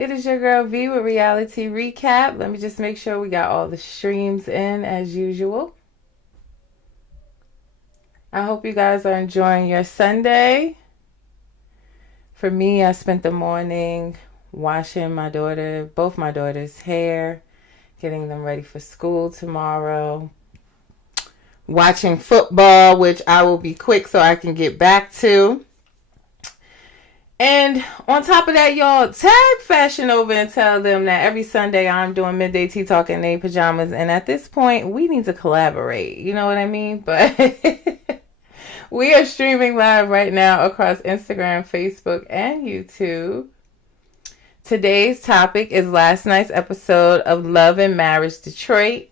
It is your girl V with Reality Recap. Let me just make sure we got all the streams in as usual. I hope you guys are enjoying your Sunday. For me, I spent the morning washing both my daughter's hair, getting them ready for school tomorrow, watching football, which I will be quick so I can get back to. And on top of that, y'all, tag Fashion over and tell them that every Sunday I'm doing midday tea talk in their pajamas. And at this point, we need to collaborate. You know what I mean? But we are streaming live right now across Instagram, Facebook, and YouTube. Today's topic is last night's episode of Love and Marriage Detroit.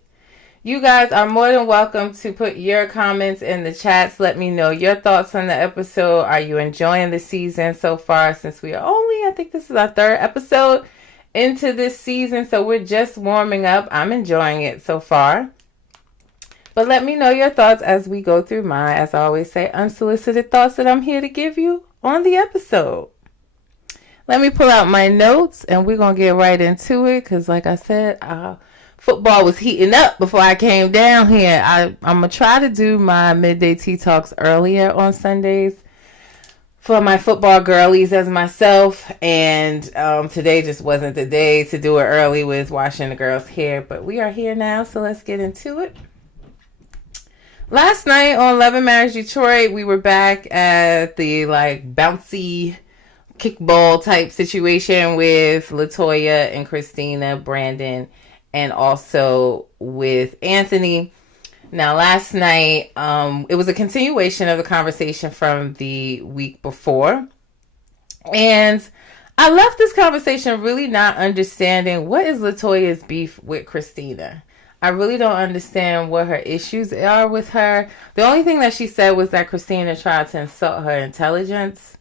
You guys are more than welcome to put your comments in the chats. Let me know your thoughts on the episode. Are you enjoying the season so far? Since we are I think this is our third episode into this season, so we're just warming up. I'm enjoying it so far. But let me know your thoughts as we go through my, as I always say, unsolicited thoughts that I'm here to give you on the episode. Let me pull out my notes and we're going to get right into it because like I said, football was heating up before I came down here. I'm going to try to do my midday tea talks earlier on Sundays for my football girlies as myself. And today just wasn't the day to do it early with washing the girls' hair. But we are here now, so let's get into it. Last night on Love and Marriage Detroit, we were back at the bouncy kickball type situation with LaToya and Christina, Brandon, and also with Anthony. Now, last night, it was a continuation of the conversation from the week before. And I left this conversation really not understanding what is LaToya's beef with Christina. I really don't understand what her issues are with her. The only thing that she said was that Christina tried to insult her intelligence.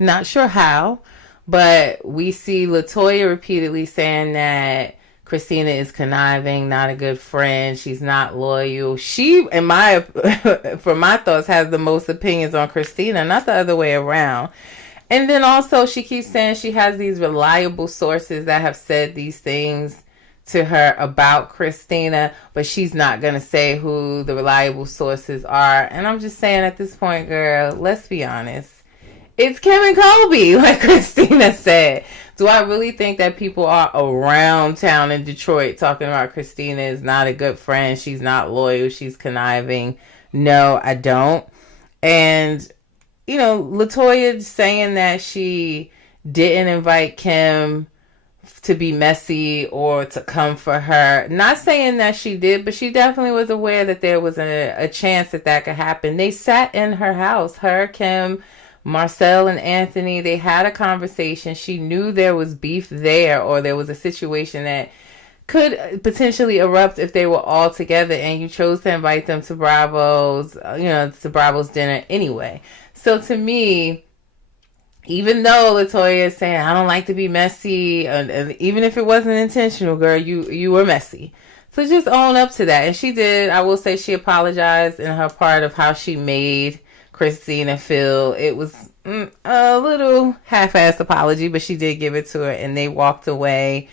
Not sure how, but we see LaToya repeatedly saying that Christina is conniving, not a good friend. She's not loyal. She, for my thoughts, has the most opinions on Christina, not the other way around. And then also she keeps saying she has these reliable sources that have said these things to her about Christina, but she's not going to say who the reliable sources are. And I'm just saying at this point, girl, let's be honest. It's Kim and Kobe, like Christina said. Do I really think that people are around town in Detroit talking about Christina is not a good friend? She's not loyal. She's conniving. No, I don't. And, LaToya saying that she didn't invite Kim to be messy or to come for her. Not saying that she did, but she definitely was aware that there was a chance that could happen. They sat in her house, her, Kim, Marcel and Anthony, they had a conversation. She knew there was beef there or there was a situation that could potentially erupt if they were all together and you chose to invite them to Bravo's dinner anyway. So to me, even though LaToya is saying, I don't like to be messy, and even if it wasn't intentional, girl, you were messy. So just own up to that. And she did. I will say she apologized in her part of how she made Christina feel. It was a little half-assed apology, but she did give it to her, and they walked away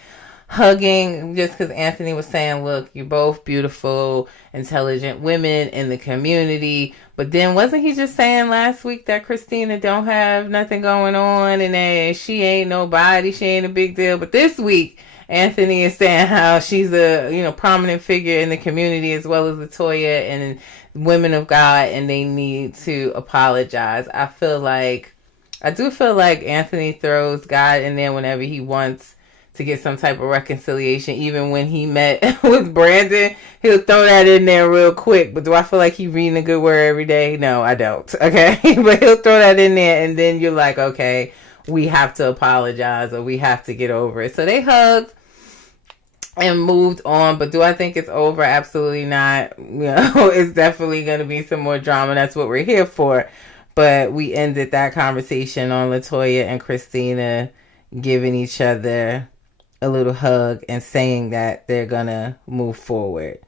hugging just because Anthony was saying, look, you're both beautiful, intelligent women in the community. But then wasn't he just saying last week that Christina don't have nothing going on and that she ain't nobody, she ain't a big deal? But this week, Anthony is saying how she's a prominent figure in the community as well as LaToya and women of God, and they need to apologize. I do feel like Anthony throws God in there whenever he wants to get some type of reconciliation. Even when he met with Brandon, he'll throw that in there real quick. But do I feel like he's reading a good word every day? No, I don't. Okay. But he'll throw that in there and then you're like, okay, we have to apologize or we have to get over it. So they hugged and moved on. But do I think it's over? Absolutely not. It's definitely going to be some more drama. That's what we're here for. But we ended that conversation on LaToya and Christina giving each other a little hug and saying that they're going to move forward.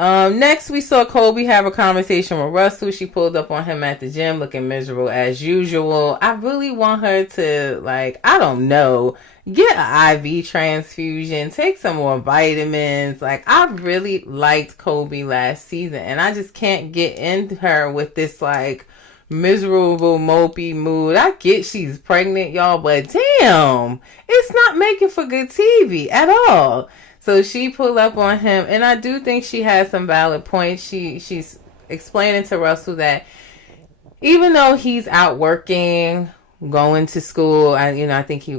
Next, we saw Kobe have a conversation with Russell. She pulled up on him at the gym looking miserable as usual. I really want her to, like, I don't know, get an IV transfusion, take some more vitamins. Like, I really liked Kobe last season, and I just can't get into her with this, like, miserable, mopey mood. I get she's pregnant, y'all, but damn, it's not making for good TV at all. So she pulled up on him, and I do think she has some valid points. She's explaining to Russell that even though he's out working, going to school, I think he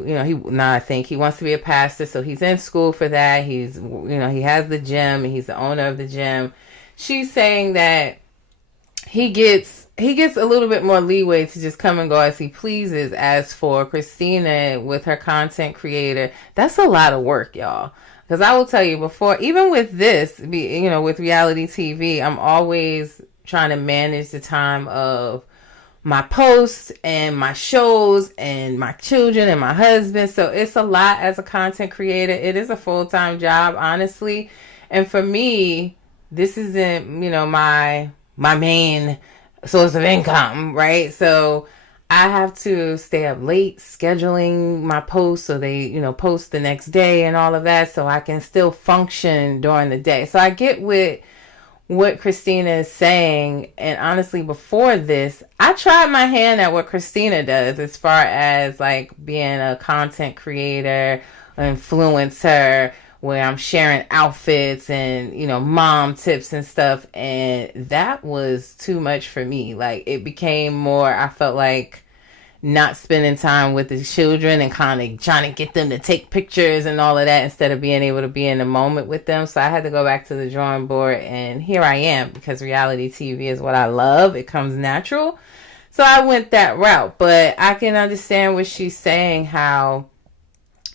wants to be a pastor, so he's in school for that. He's, he has the gym, and he's the owner of the gym. She's saying that he gets a little bit more leeway to just come and go as he pleases. As for Christina with her content creator, that's a lot of work, y'all. Because I will tell you before, even with this, with reality TV, I'm always trying to manage the time of my posts and my shows and my children and my husband. So it's a lot as a content creator. It is a full-time job, honestly. And for me, this isn't, my main source of income, right? So I have to stay up late scheduling my posts so they, post the next day and all of that, so I can still function during the day. So I get what Christina is saying. And honestly, before this, I tried my hand at what Christina does as far as like being a content creator, influencer, where I'm sharing outfits and, mom tips and stuff. And that was too much for me. Like, it became more, I felt like not spending time with the children and kind of trying to get them to take pictures and all of that instead of being able to be in the moment with them. So I had to go back to the drawing board, and here I am, because reality TV is what I love. It comes natural. So I went that route, but I can understand what she's saying, how,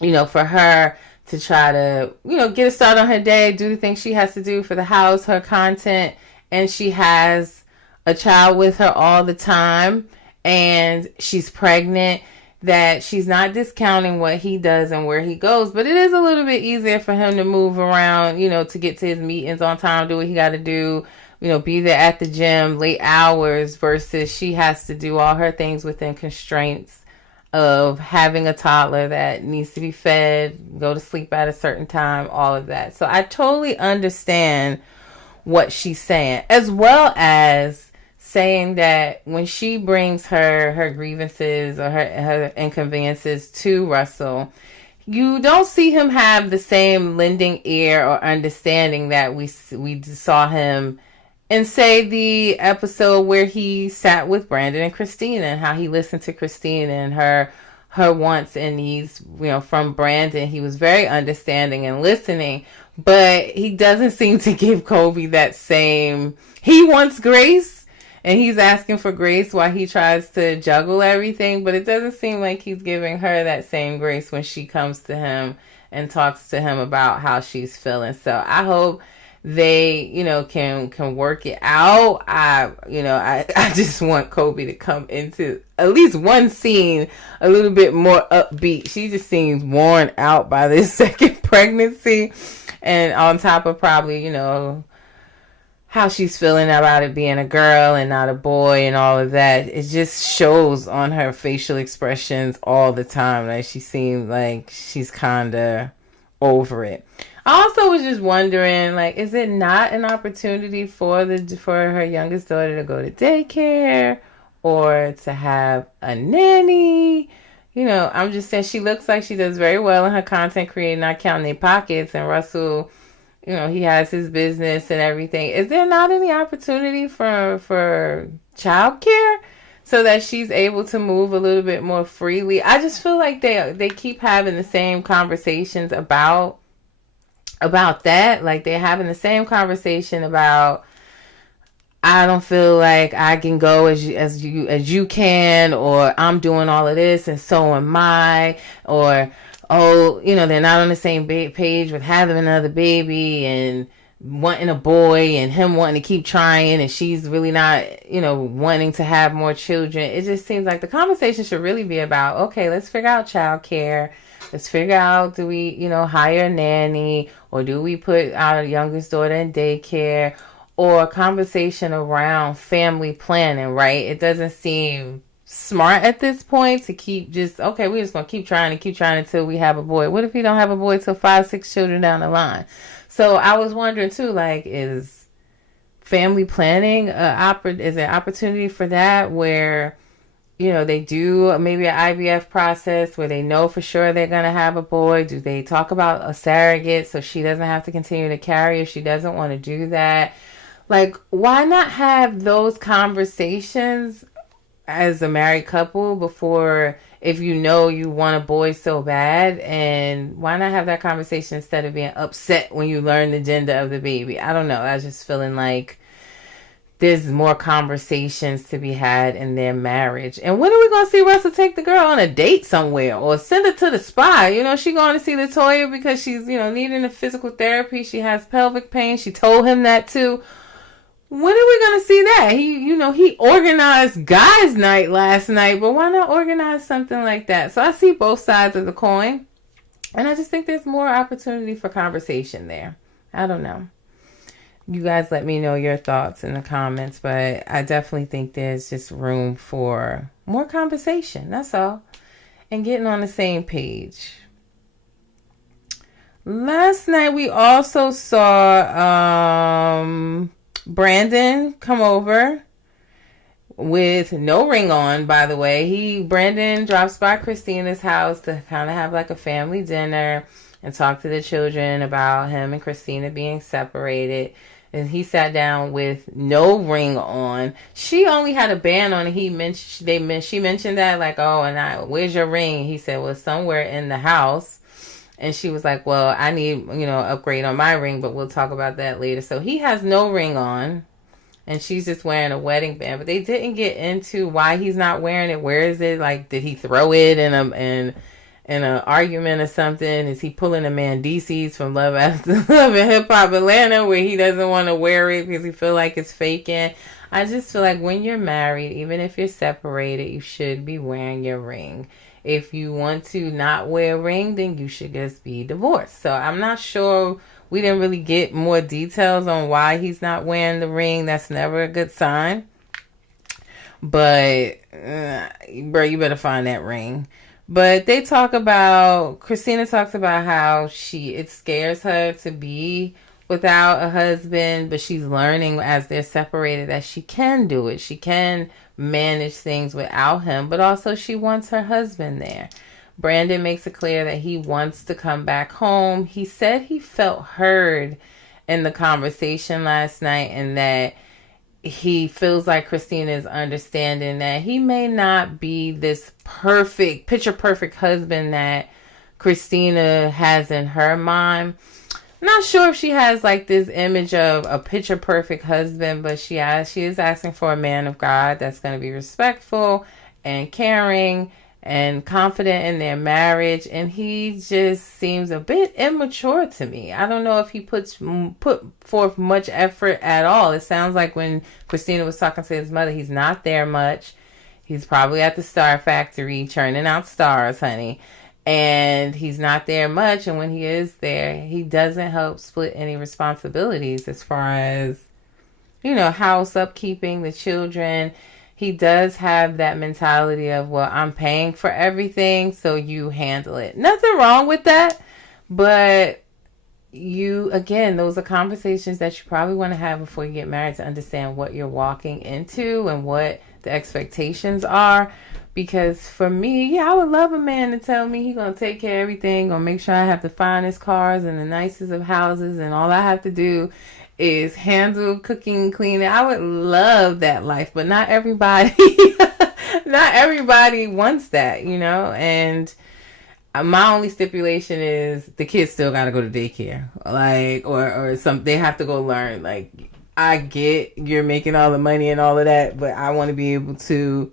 for her to try to, get a start on her day, do the things she has to do for the house, her content, and she has a child with her all the time, and she's pregnant, that she's not discounting what he does and where he goes, but it is a little bit easier for him to move around, to get to his meetings on time, do what he got to do, be there at the gym, late hours, versus she has to do all her things within constraints of having a toddler that needs to be fed, go to sleep at a certain time, all of that. So I totally understand what she's saying, as well as saying that when she brings her grievances or her inconveniences to Russell, you don't see him have the same lending ear or understanding that we saw him in, say, the episode where he sat with Brandon and Christina, and how he listened to Christina and her wants and needs, from Brandon. He was very understanding and listening, but he doesn't seem to give Kobe that same. He wants grace, and he's asking for grace while he tries to juggle everything, but it doesn't seem like he's giving her that same grace when she comes to him and talks to him about how she's feeling. So I hope they, can work it out. I just want Kobe to come into at least one scene a little bit more upbeat. She just seems worn out by this second pregnancy, and on top of probably, how she's feeling about it being a girl and not a boy and all of that. It just shows on her facial expressions all the time that she seems like she's kind of over it. I also was just wondering, like, is it not an opportunity for her youngest daughter to go to daycare or to have a nanny? I'm just saying, she looks like she does very well in her content creating, not counting their pockets. And Russell, he has his business and everything. Is there not any opportunity for childcare so that she's able to move a little bit more freely? I just feel like they keep having the same conversations about that. Like, they're having the same conversation about, I don't feel like I can go as you can, or I'm doing all of this and so am I, or they're not on the same page with having another baby and wanting a boy, and him wanting to keep trying, and she's really not, wanting to have more children. It just seems like the conversation should really be about, okay, let's figure out childcare. Let's figure out, do we, hire a nanny, or do we put our youngest daughter in daycare, or a conversation around family planning, right? It doesn't seem smart at this point to keep just, okay, we're just going to keep trying until we have a boy. What if we don't have a boy till 5, 6 children down the line? So I was wondering too, like, is family planning is there opportunity for that, where they do maybe an IVF process where they know for sure they're going to have a boy? Do they talk about a surrogate so she doesn't have to continue to carry if she doesn't want to do that? Like, why not have those conversations as a married couple before, if you want a boy so bad? And why not have that conversation instead of being upset when you learn the gender of the baby? I don't know. I was just feeling like there's more conversations to be had in their marriage. And when are we going to see Russell take the girl on a date somewhere or send her to the spa? She going to see Latoya because she's, needing a physical therapy. She has pelvic pain. She told him that too. When are we going to see that? He organized guys' night last night, but why not organize something like that? So I see both sides of the coin, and I just think there's more opportunity for conversation there. I don't know. You guys let me know your thoughts in the comments, but I definitely think there's just room for more conversation. That's all. And getting on the same page. Last night we also saw Brandon come over with no ring on, by the way. Brandon drops by Christina's house to kind of have like a family dinner and talk to the children about him and Christina being separated. And he sat down with no ring on. She only had a band on, and she mentioned that, like, where's your ring? He said, well, somewhere in the house. And she was like, well, I need, upgrade on my ring, but we'll talk about that later. So he has no ring on, and she's just wearing a wedding band. But they didn't get into why he's not wearing it. Where is it? Like, did he throw it in an argument or something? Is he pulling a Mendeecees from Love and Hip Hop Atlanta, where he doesn't want to wear it because he feel like it's faking? I just feel like when you're married, even if you're separated, you should be wearing your ring. If you want to not wear a ring, then you should just be divorced. So I'm not sure. We didn't really get more details on why he's not wearing the ring. That's never a good sign. But, bro, you better find that ring. But Christina talks about how it scares her to be without a husband, but she's learning as they're separated that she can do it. She can manage things without him, but also she wants her husband there. Brandon makes it clear that he wants to come back home. He said he felt heard in the conversation last night, and that he feels like Christina is understanding that he may not be this picture perfect husband that Christina has in her mind. Not sure if she has like this image of a picture perfect husband, but she is asking for a man of God that's going to be respectful and caring and confident in their marriage. And he just seems a bit immature to me. I don't know if he put forth much effort at all. It sounds like when Christina was talking to his mother, he's not there much. He's probably at the Star Factory churning out stars, honey. And he's not there much. And when he is there, he doesn't help split any responsibilities as far as, house upkeeping, the children. He does have that mentality of, well, I'm paying for everything, so you handle it. Nothing wrong with that. But those are conversations that you probably want to have before you get married, to understand what you're walking into and what the expectations are. Because for me, I would love a man to tell me he's going to take care of everything, going to make sure I have the finest cars and the nicest of houses, and all I have to do is handle cooking and cleaning. I would love that life, but not everybody, not everybody wants that, and my only stipulation is the kids still got to go to daycare, like, or some, they have to go learn. Like, I get you're making all the money and all of that, but I want to be able to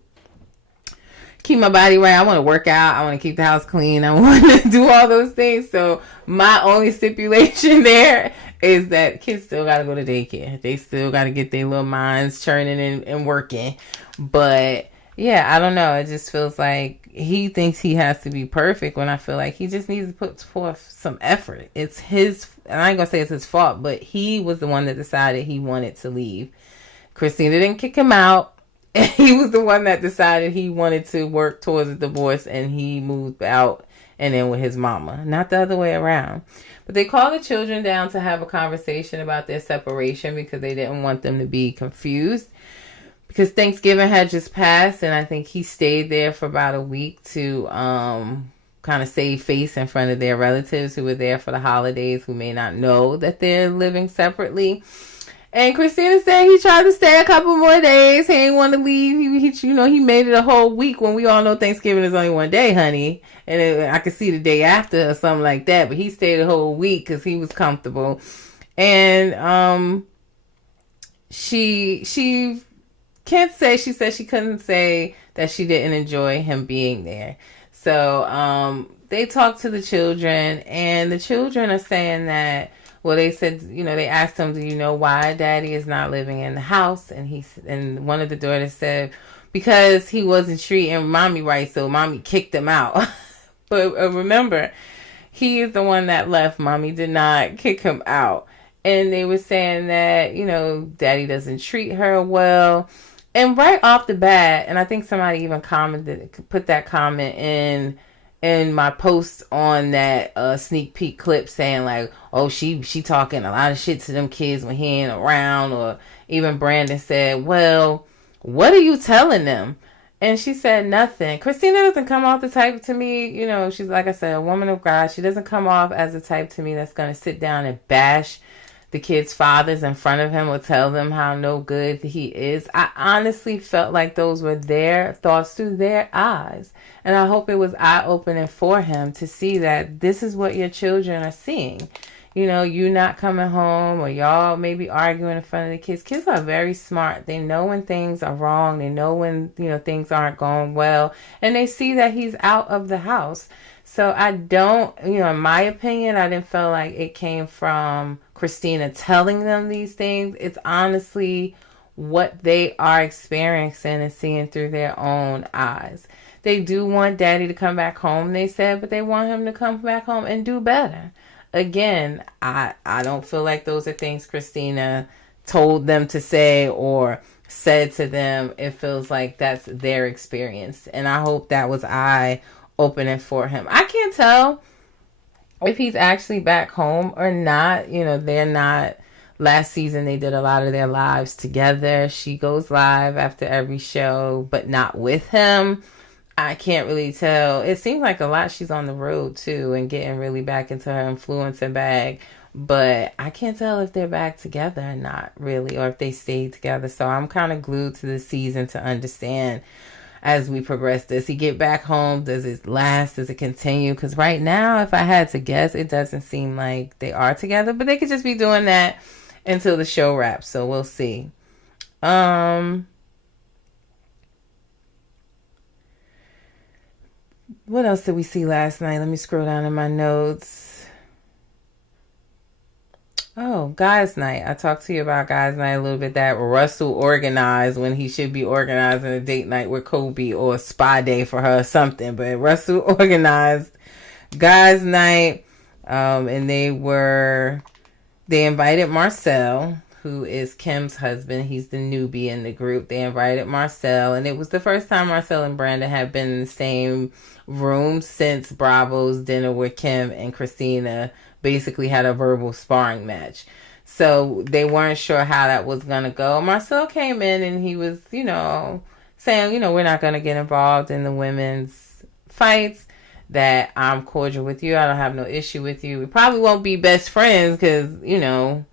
keep my body right. I want to work out. I want to keep the house clean. I want to do all those things. So my only stipulation there is that kids still got to go to daycare. They still got to get their little minds churning and working. But Yeah, I don't know. It just feels like he thinks he has to be perfect when I feel like he just needs to put forth some effort. It's his, and I ain't gonna say it's his fault, but he was the one that decided he wanted to leave. Christina didn't kick him out. He was the one that decided he wanted to work towards a divorce, and he moved out and in with his mama, not the other way around. But they called the children down to have a conversation about their separation because they didn't want them to be confused. Because Thanksgiving had just passed, and I think he stayed there for about a week to kind of save face in front of their relatives who were there for the holidays, who may not know that they're living separately. And Christina said he tried to stay a couple more days. He didn't want to leave. He made it a whole week when we all know Thanksgiving is only one day, honey. And I could see the day after or something like that. But he stayed a whole week because he was comfortable. And she can't say, she said she couldn't say that she didn't enjoy him being there. So they talked to the children, and the children are saying that, well, they said, they asked him, do you know why daddy is not living in the house? And one of the daughters said, because he wasn't treating mommy right, so mommy kicked him out. But remember, he is the one that left. Mommy did not kick him out. And they were saying that, daddy doesn't treat her well. And right off the bat, and I think somebody even put that comment in my post on that sneak peek clip, saying like, oh, she talking a lot of shit to them kids when he ain't around. Or even Brandon said, well, what are you telling them? And she said nothing. Christina doesn't come off the type to me, she's, like I said, a woman of God. She doesn't come off as the type to me that's going to sit down and bash the kids' fathers in front of him or tell them how no good he is. I honestly felt like those were their thoughts through their eyes. And I hope it was eye-opening for him to see that this is what your children are seeing. You not coming home, or y'all maybe arguing in front of the kids. Kids are very smart. They know when things are wrong. They know when, things aren't going well. And they see that he's out of the house. So I don't, in my opinion, I didn't feel like it came from Christina telling them these things. It's honestly what they are experiencing and seeing through their own eyes. They do want daddy to come back home, they said, but they want him to come back home and do better. Again, I don't feel like those are things Christina told them to say or said to them. It feels like that's their experience. And I hope that was eye-opening for him. I can't tell if he's actually back home or not. They're not. Last season, they did a lot of their lives together. She goes live after every show, but not with him. I can't really tell. It seems like a lot she's on the road too and getting really back into her influencer bag. But I can't tell if they're back together or not, really, or if they stayed together. So I'm kind of glued to the season to understand as we progress. Does he get back home? Does it last? Does it continue? Because right now, if I had to guess, it doesn't seem like they are together. But they could just be doing that until the show wraps. So we'll see. What else did we see last night? Let me scroll down in my notes. Oh, Guys Night. I talked to you about Guys Night a little bit, that Russell organized when he should be organizing a date night with Kobe or a spa day for her or something. But Russell organized Guys Night, and they invited Marcel, who is Kim's husband. He's the newbie in the group. They invited Marcel, and it was the first time Marcel and Brandon had been in the same room since Bravo's dinner with Kim and Christina basically had a verbal sparring match. So they weren't sure how that was going to go. Marcel came in and he was, saying, we're not going to get involved in the women's fights, that I'm cordial with you. I don't have no issue with you. We probably won't be best friends because,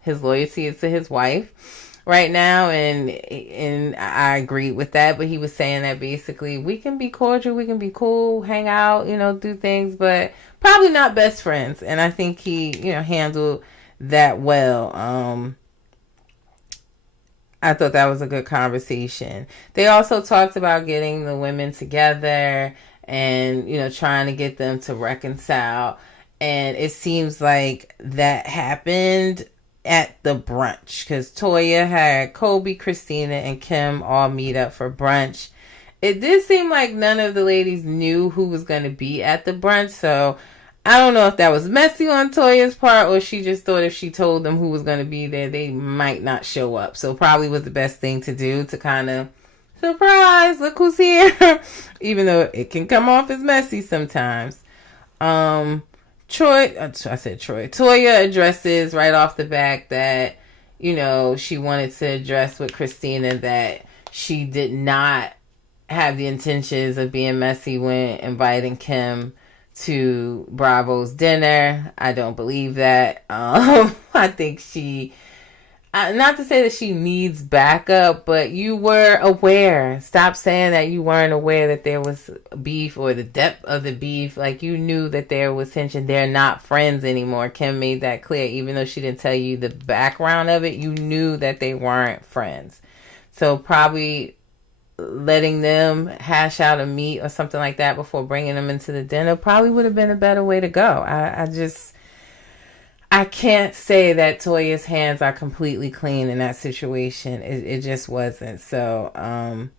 his loyalty is to his wife right now. And I agreed with that. But he was saying that basically we can be cordial, we can be cool, hang out, do things, but probably not best friends. And I think he, handled that well. I thought that was a good conversation. They also talked about getting the women together and, trying to get them to reconcile. And it seems like that happened at the brunch because Toya had Kobe, Christina, and Kim all meet up for brunch. it did seem like none of the ladies knew who was going to be at the brunch. So I don't know if that was messy on Toya's part, or she just thought if she told them who was going to be there, they might not show up. So probably was the best thing to do, to kind of surprise, look who's here. Even though it can come off as messy sometimes. Toya addresses right off the back that, you know, she wanted to address with Christina that she did not have the intentions of being messy when inviting Kim to Bravo's dinner. I don't believe that. I think she, not to say that she needs backup, but you were aware. Stop saying that you weren't aware that there was beef or the depth of the beef. Like, you knew that there was tension. They're not friends anymore. Kim made that clear. Even though she didn't tell you the background of it, you knew that they weren't friends. So probably letting them hash out a meet or something like that before bringing them into the dinner probably would have been a better way to go. I can't say that Toya's hands are completely clean in that situation. It just wasn't. So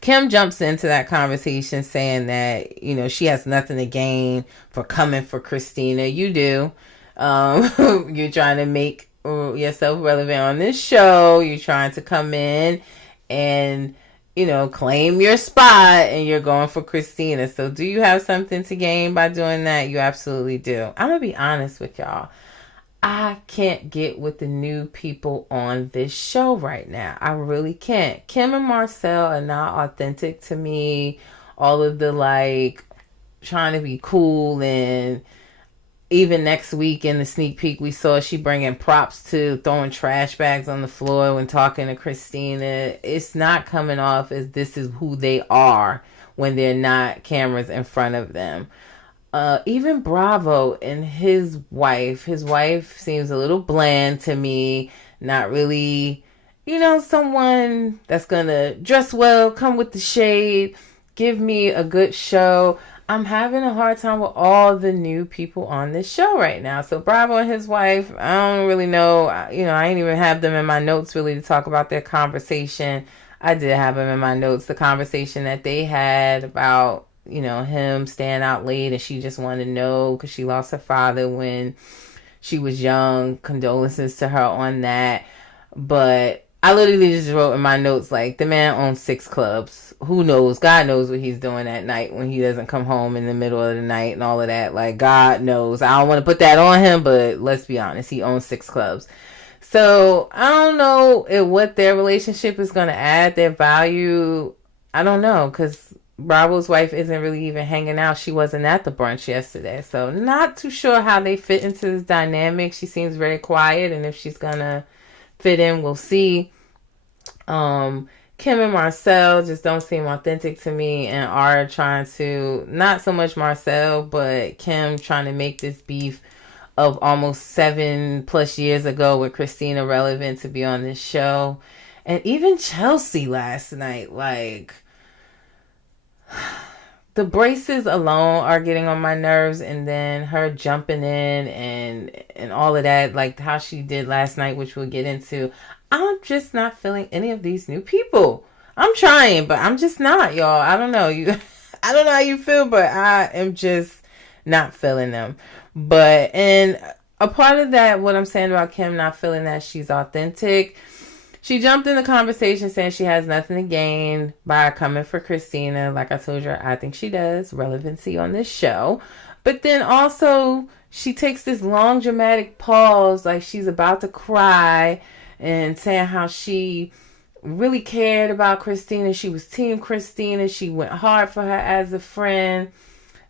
Kim jumps into that conversation saying that, you know, she has nothing to gain for coming for Christina. You do. You're trying to make yourself relevant on this show. You're trying to come in and, you know, claim your spot, and you're going for Christina. So do you have something to gain by doing that? You absolutely do. I'm going to be honest with y'all. I can't get with the new people on this show right now. I really can't. Kim and Marcel are not authentic to me. All of the, like, trying to be cool, and even next week in the sneak peek we saw she bringing props to throwing trash bags on the floor when talking to Christina. It's not coming off as this is who they are when they're not cameras in front of them. Even Bravo and his wife seems a little bland to me. Not really, you know, someone that's gonna dress well, come with the shade, give me a good show. I'm having a hard time with all the new people on this show right now. So Bravo and his wife, I don't really know. You know, I ain't even have them in my notes really to talk about their conversation. I did have them in my notes, the conversation that they had about, you know, him staying out late, and she just wanted to know because she lost her father when she was young. Condolences to her on that. But I literally just wrote in my notes, like, the man owns 6 clubs. Who knows? God knows what he's doing at night when he doesn't come home in the middle of the night and all of that. Like, God knows. I don't want to put that on him, but let's be honest. He owns 6 clubs. So I don't know what their relationship is going to add, their value. I don't know, because Bravo's wife isn't really even hanging out. She wasn't at the brunch yesterday. So not too sure how they fit into this dynamic. She seems very quiet, and if she's going to fit in, we'll see. Kim and Marcel just don't seem authentic to me, and are trying to, not so much Marcel, but Kim trying to make this beef of almost 7+ years ago with Christina relevant to be on this show. And even Chelsea last night, like, the braces alone are getting on my nerves, and then her jumping in and all of that, like how she did last night, which we'll get into. I'm just not feeling any of these new people. I'm trying, but I'm just not, y'all. I don't know. I don't know how you feel, but I am just not feeling them. But, and a part of that, what I'm saying about Kim not feeling that she's authentic, she jumped in the conversation saying she has nothing to gain by coming for Christina. Like I told you, I think she does. Relevancy on this show. But then also, she takes this long dramatic pause, like she's about to cry, and saying how she really cared about Christina. She was Team Christina. She went hard for her as a friend.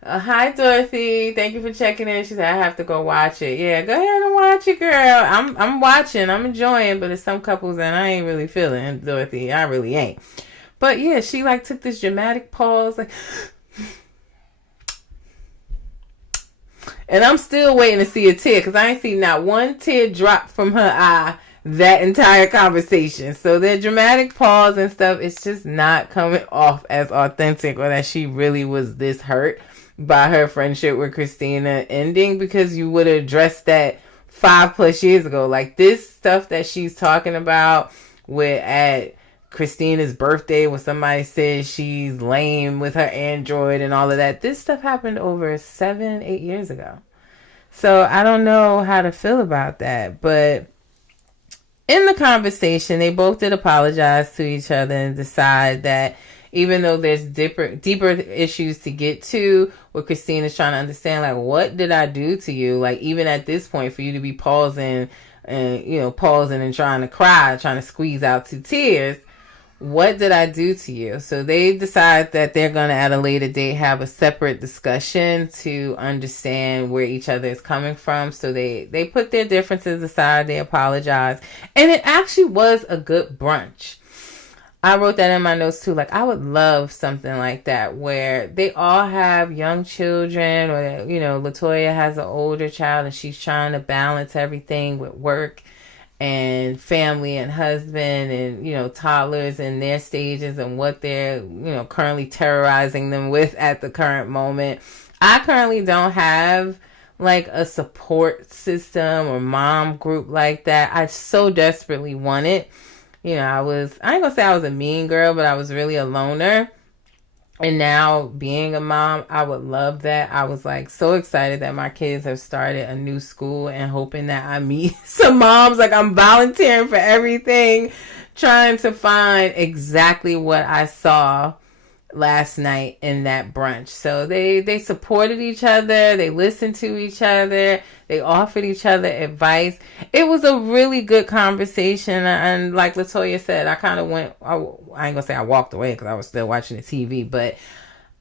Hi, Dorothy. Thank you for checking in. She said, I have to go watch it. Yeah, go ahead and watch it, girl. I'm watching. I'm enjoying. But it's some couples that I ain't really feeling, Dorothy. I really ain't. But yeah, she like took this dramatic pause. Like, and I'm still waiting to see a tear, because I ain't seen not one tear drop from her eye that entire conversation. So the dramatic pause and stuff, it's just not coming off as authentic, or that she really was this hurt by her friendship with Christina ending, because you would have addressed that 5+ years ago. Like, this stuff that she's talking about with at Christina's birthday when somebody says she's lame with her Android and all of that. This stuff happened over 7-8 years ago. So I don't know how to feel about that. But in the conversation, they both did apologize to each other and decide that even though there's deeper issues to get to, where Christina's trying to understand, like, what did I do to you? Like, even at this point, for you to be pausing and trying to cry, trying to squeeze out 2 tears. What did I do to you? So they decide that they're going to, at a later date, have a separate discussion to understand where each other is coming from. So they put their differences aside. They apologize. And it actually was a good brunch. I wrote that in my notes too. Like, I would love something like that where they all have young children, or, LaToya has an older child and she's trying to balance everything with work and family and husband and, toddlers in their stages and what they're, currently terrorizing them with at the current moment. I currently don't have like a support system or mom group like that. I so desperately want it. I ain't gonna say I was a mean girl, but I was really a loner. And now being a mom, I would love that. I was like so excited that my kids have started a new school and hoping that I meet some moms. Like, I'm volunteering for everything, trying to find exactly what I saw last night in that brunch. So they supported each other. They listened to each other. They offered each other advice. It was a really good conversation. And like LaToya said, I kind of I ain't gonna say I walked away because I was still watching the TV, but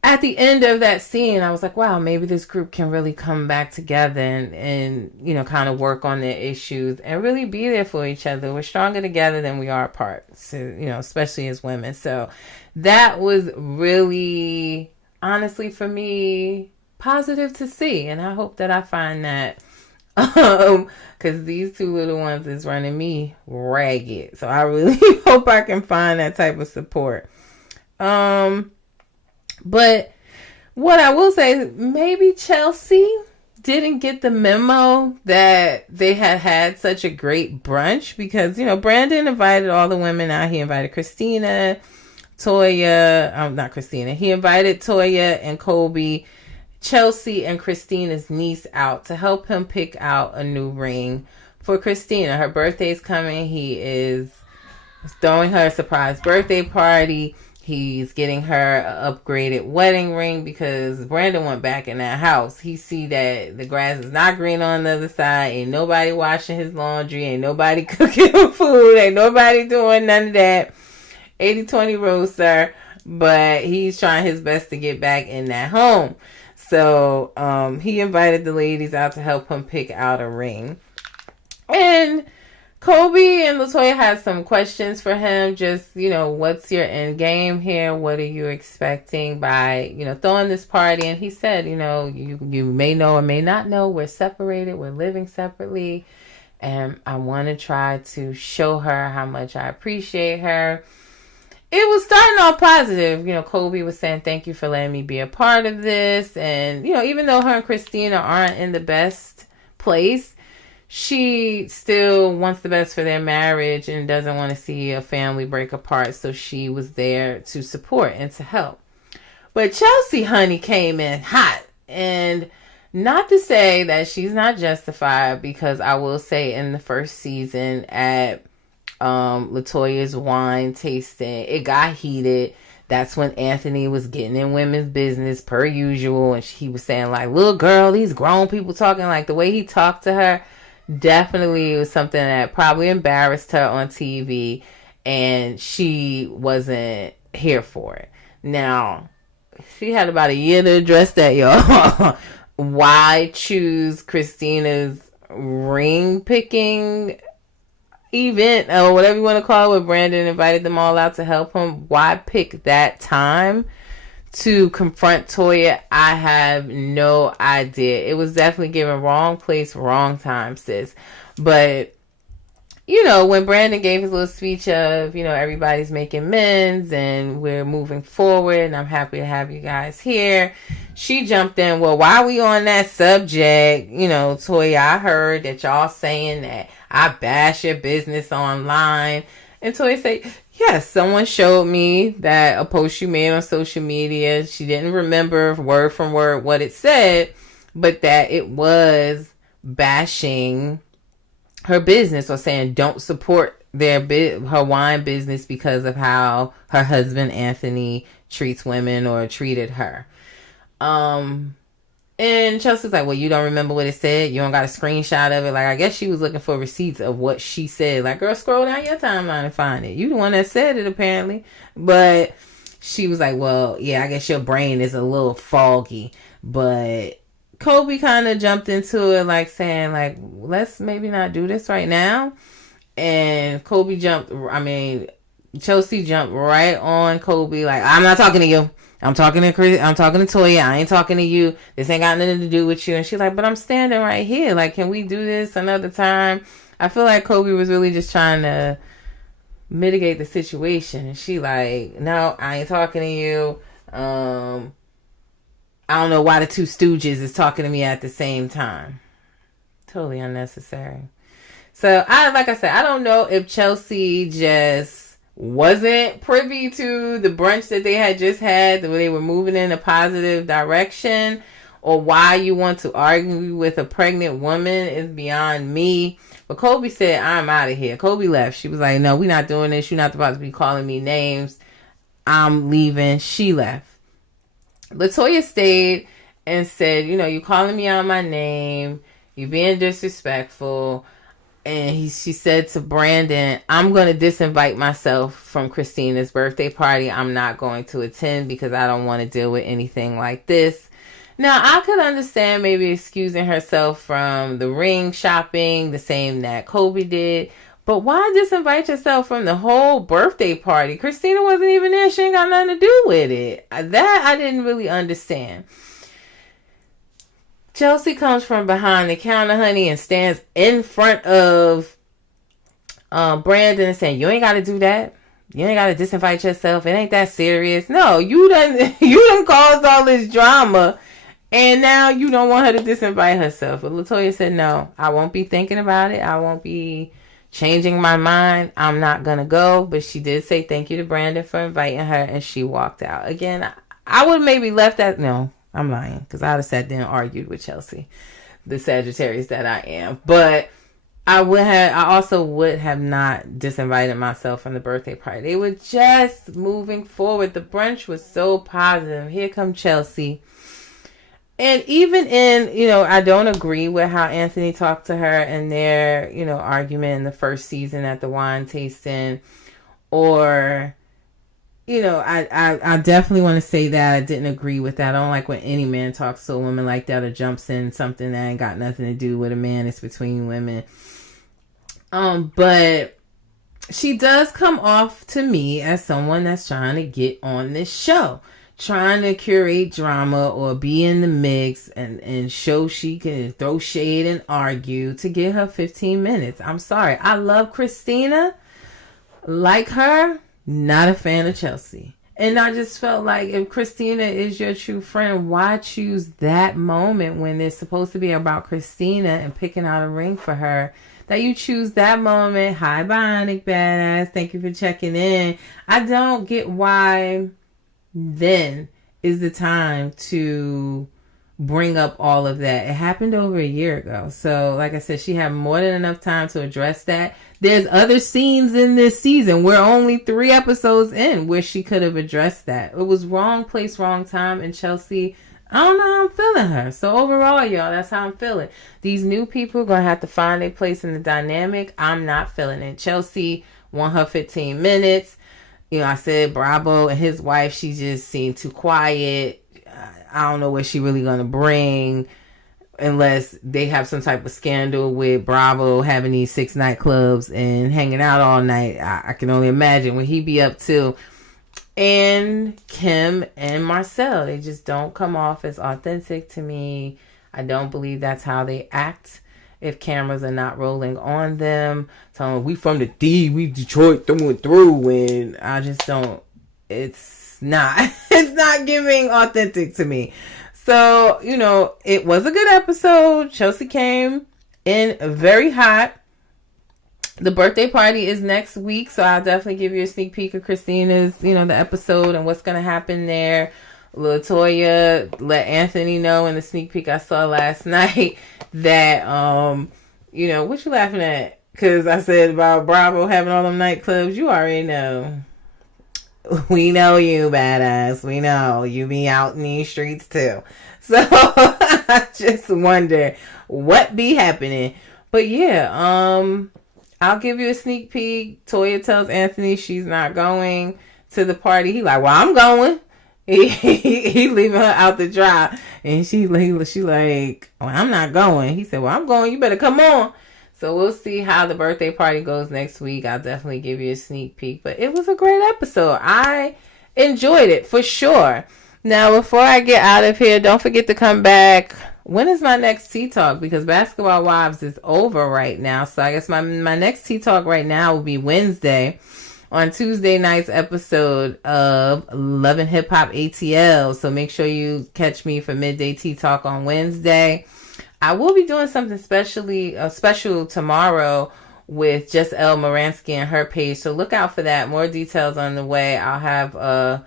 at the end of that scene, I was like, wow, maybe this group can really come back together and kind of work on their issues and really be there for each other. We're stronger together than we are apart, so, especially as women. So that was really, honestly, for me, positive to see. And I hope that I find that, because these 2 little ones is running me ragged. So I really hope I can find that type of support. But what I will say is maybe Chelsea didn't get the memo that they had such a great brunch, because, Brandon invited all the women out. He invited Christina, Toya, not Christina. He invited Toya and Kobe, Chelsea and Christina's niece out to help him pick out a new ring for Christina. Her birthday's coming. He is throwing her a surprise birthday party. He's getting her an upgraded wedding ring because Brandon went back in that house. He see that the grass is not green on the other side. Ain't nobody washing his laundry. Ain't nobody cooking food. Ain't nobody doing none of that. 80-20 rule, sir. But he's trying his best to get back in that home. So he invited the ladies out to help him pick out a ring. And Kobe and LaToya had some questions for him. Just, what's your end game here? What are you expecting by, throwing this party? And he said, you may know or may not know, we're separated. We're living separately. And I want to try to show her how much I appreciate her. It was starting off positive. Kobe was saying, thank you for letting me be a part of this. And, even though her and Christina aren't in the best place, she still wants the best for their marriage and doesn't want to see a family break apart. So she was there to support and to help. But Chelsea, honey, came in hot. And not to say that she's not justified, because I will say in the first season at LaToya's wine tasting, it got heated. That's when Anthony was getting in women's business per usual. And he was saying, like, little girl, these grown people talking. Like, the way he talked to her definitely was something that probably embarrassed her on TV, and she wasn't here for it. Now, she had about a year to address that, y'all. Why choose Christina's ring picking event, or whatever you want to call it, where Brandon invited them all out to help him? Why pick that time to confront Toya? I have no idea. It was definitely given wrong place, wrong time, sis. But, when Brandon gave his little speech of, everybody's making amends and we're moving forward and I'm happy to have you guys here, she jumped in, well, while we on that subject, Toya, I heard that y'all saying that I bash your business online. And Toya said, yes, someone showed me that a post you made on social media. She didn't remember word from word what it said, but that it was bashing her business or saying don't support her wine business because of how her husband Anthony treats women or treated her. And Chelsea's like, well, you don't remember what it said? You don't got a screenshot of it? Like, I guess she was looking for receipts of what she said. Like, girl, scroll down your timeline and find it. You the one that said it, apparently. But she was like, well, yeah, I guess your brain is a little foggy. But Kobe kind of jumped into it, like, saying, like, let's maybe not do this right now. And Chelsea jumped right on Kobe, like, I'm not talking to you. I'm talking to Toya. I ain't talking to you. This ain't got nothing to do with you. And she's like, but I'm standing right here. Like, can we do this another time? I feel like Kobe was really just trying to mitigate the situation. And she like, no, I ain't talking to you. I don't know why the two stooges is talking to me at the same time. Totally unnecessary. So, like I said, I don't know if Chelsea just wasn't privy to the brunch that they had just had, where they were moving in a positive direction, or why you want to argue with a pregnant woman is beyond me. But Kobe said, I'm out of here. Kobe left. She was like, no, we're not doing this. You're not about to be calling me names. I'm leaving. She left. LaToya stayed and said, you know, you calling me out my name. You're being disrespectful. And she said to Brandon, I'm going to disinvite myself from Christina's birthday party. I'm not going to attend because I don't want to deal with anything like this. Now, I could understand maybe excusing herself from the ring shopping, the same that Kobe did. But why disinvite yourself from the whole birthday party? Christina wasn't even there. She ain't got nothing to do with it. That I didn't really understand. Chelsea comes from behind the counter, honey, and stands in front of Brandon and saying, you ain't got to do that. You ain't got to disinvite yourself. It ain't that serious. No, you done caused all this drama, and now you don't want her to disinvite herself. But LaToya said, no, I won't be thinking about it. I won't be changing my mind. I'm not going to go. But she did say thank you to Brandon for inviting her, and she walked out. Again, I would have maybe left that. No. I'm lying, because I would have sat there and argued with Chelsea, the Sagittarius that I am. But I also would have not disinvited myself from the birthday party. They were just moving forward. The brunch was so positive. Here come Chelsea. And even in, I don't agree with how Anthony talked to her in their, argument in the first season at the wine tasting, or... I definitely want to say that I didn't agree with that. I don't like when any man talks to a woman like that or jumps in something that ain't got nothing to do with a man. It's between women. But she does come off to me as someone that's trying to get on this show, trying to curate drama or be in the mix and show she can throw shade and argue to get her 15 minutes. I'm sorry. I love Christina. Like her. Not a fan of Chelsea. And I just felt like if Christina is your true friend, why choose that moment when it's supposed to be about Christina and picking out a ring for her? That you choose that moment. Hi, Bionic Badass. Thank you for checking in. I don't get why then is the time to bring up all of that. It happened over a year ago. So, like I said, she had more than enough time to address that. There's other scenes in this season. We're only 3 episodes in where she could have addressed that. It was wrong place, wrong time. And Chelsea, I don't know how I'm feeling her. So overall, y'all, that's how I'm feeling. These new people are going to have to find their place in the dynamic. I'm not feeling it. Chelsea won her 15 minutes. I said Bravo and his wife, she just seemed too quiet. I don't know what she really going to bring. Unless they have some type of scandal with Bravo having these 6 nightclubs and hanging out all night. I can only imagine what he'd be up to. And Kim and Marcel, they just don't come off as authentic to me. I don't believe that's how they act if cameras are not rolling on them. So we from the D, we Detroit through and through. And I just don't, it's not giving authentic to me. So, it was a good episode. Chelsea came in very hot. The birthday party is next week, so I'll definitely give you a sneak peek of Christina's, the episode and what's going to happen there. LaToya let Anthony know in the sneak peek I saw last night that, what you laughing at? Because I said about Bravo having all them nightclubs. You already know. We know you, badass. We know you be out in these streets too. So I just wonder what be happening. But yeah, I'll give you a sneak peek. Toya tells Anthony she's not going to the party. He like, well, I'm going. He leaving her out to dry, and she like, well, I'm not going. He said, well, I'm going. You better come on. So we'll see how the birthday party goes next week. I'll definitely give you a sneak peek. But it was a great episode. I enjoyed it for sure. Now, before I get out of here, don't forget to come back. When is my next Tea Talk? Because Basketball Wives is over right now. So I guess my next Tea Talk right now will be Wednesday on Tuesday night's episode of Love and Hip Hop ATL. So make sure you catch me for Midday Tea Talk on Wednesday. I will be doing something special tomorrow with Just Elle Moransky and her page. So look out for that. More details on the way. I'll have a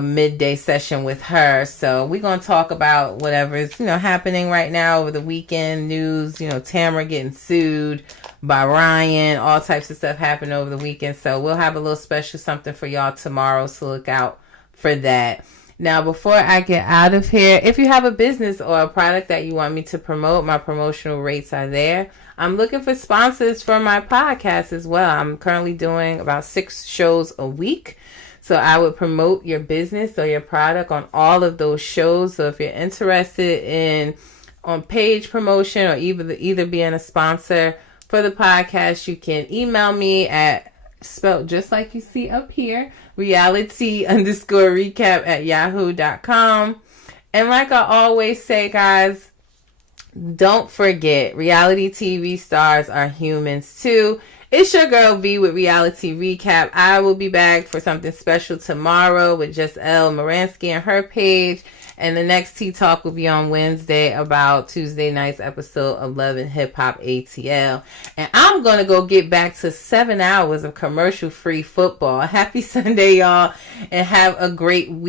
midday session with her. So we're going to talk about whatever is, happening right now over the weekend. News, Tamara getting sued by Ryan. All types of stuff happened over the weekend. So we'll have a little special something for y'all tomorrow. So look out for that. Now, before I get out of here, if you have a business or a product that you want me to promote, my promotional rates are there. I'm looking for sponsors for my podcast as well. I'm currently doing about 6 shows a week. So I would promote your business or your product on all of those shows. So if you're interested in on page promotion or either being a sponsor for the podcast, you can email me at, spelled just like you see up here, reality_recap@yahoo.com. And like I always say, guys, don't forget, reality TV stars are humans too. It's your girl V with Reality Recap. I will be back for something special tomorrow with Just Elle Moransky and her page. And the next Tea Talk will be on Wednesday about Tuesday night's episode of Love and Hip Hop ATL. And I'm going to go get back to 7 hours of commercial-free football. Happy Sunday, y'all, and have a great week.